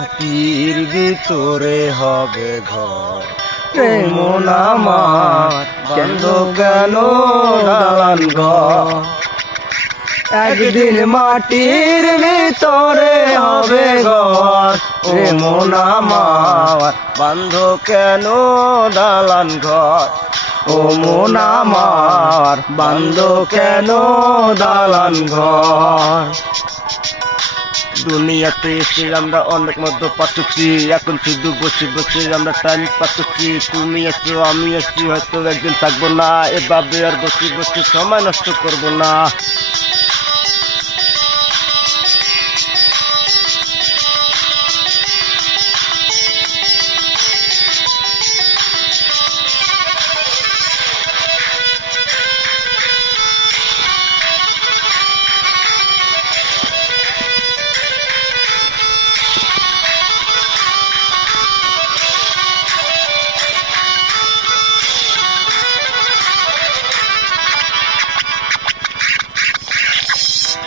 মাটির ভিতরে হবে ঘর, মন আমার কেন কেন দালান ঘর। একদিন মাটির ভিতরে হবে ঘর, ও মন আমার বান্ধ কেন দালান ঘর। ও মন আমার বান্ধ কেন দালান ঘর। দুনিয়াতে এসে আমরা অনেক মধ্য পাচ্ছি, এখন শুধু বসে বসে আমরা টাইম পাচ্ছি। তুমি আছো আমি আছি, হয়তো একদিন থাকবো না, এভাবে আর বসে বসে সময় নষ্ট করবো না।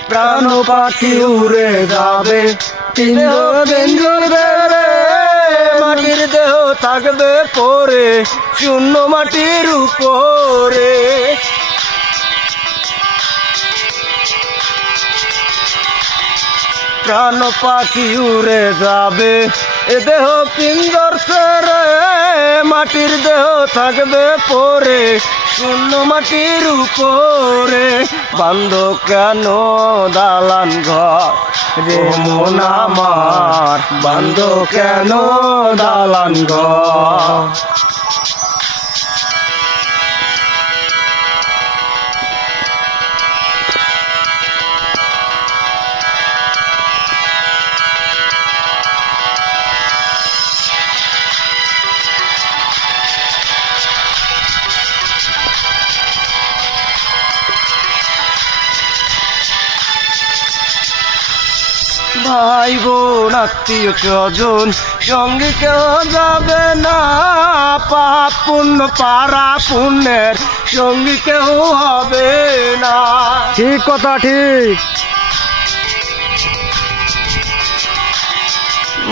প্রাণ পাখি উড়ে যাবে মাটির দেহ থাকবে পরে শূন্য মাটির উপরে। প্রাণ পাখি উড়ে যাবে এ দেহ পিঞ্জর ছেড়ে, মাটির দেহ থাকবে পরে শূন্য মাটির উপরে। বান্ধ কেন দালান ঘর, রে মন আমার বান্ধ কেন দালান ঘর। ভাই বোন আত্মীয় স্বজন সঙ্গে কেউ যাবে না, পাপ পুণ্য পারা পুণ্যের সঙ্গে কেউ হবে না। ঠিক কথা, ঠিক।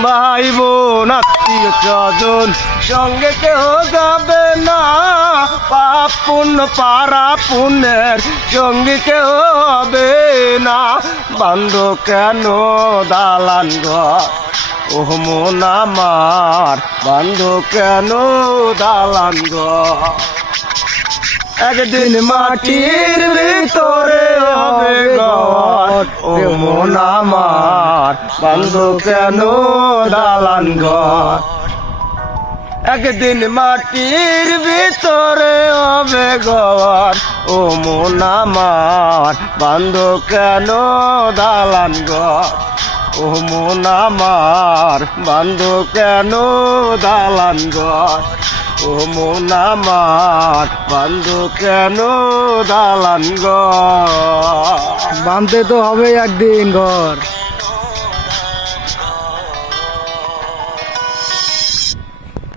ভাই বোন আত্মীয় স্বজন সঙ্গে কেউ যাবে না, পাপ পুণ্য পারা পুণ্যের সঙ্গে কেউ হবে না। বান্ধ কেন দালান ঘর, ও মন আমার বান্ধ কেন দালান ঘর। একদিন মাটির ভিতরে হবে ঘর, ও মন আমার বান্ধ কেন দালান ঘর। একদিন মাটির ভিতরে হবে ঘর, ও মন আমার বান্ধ কেন দালান ঘর। ও মন আমার বান্ধ কেন দালান ঘর। ও মন আমার বান্ধ কেন দালান ঘর। বাঁধতে তো হবে একদিন ঘর।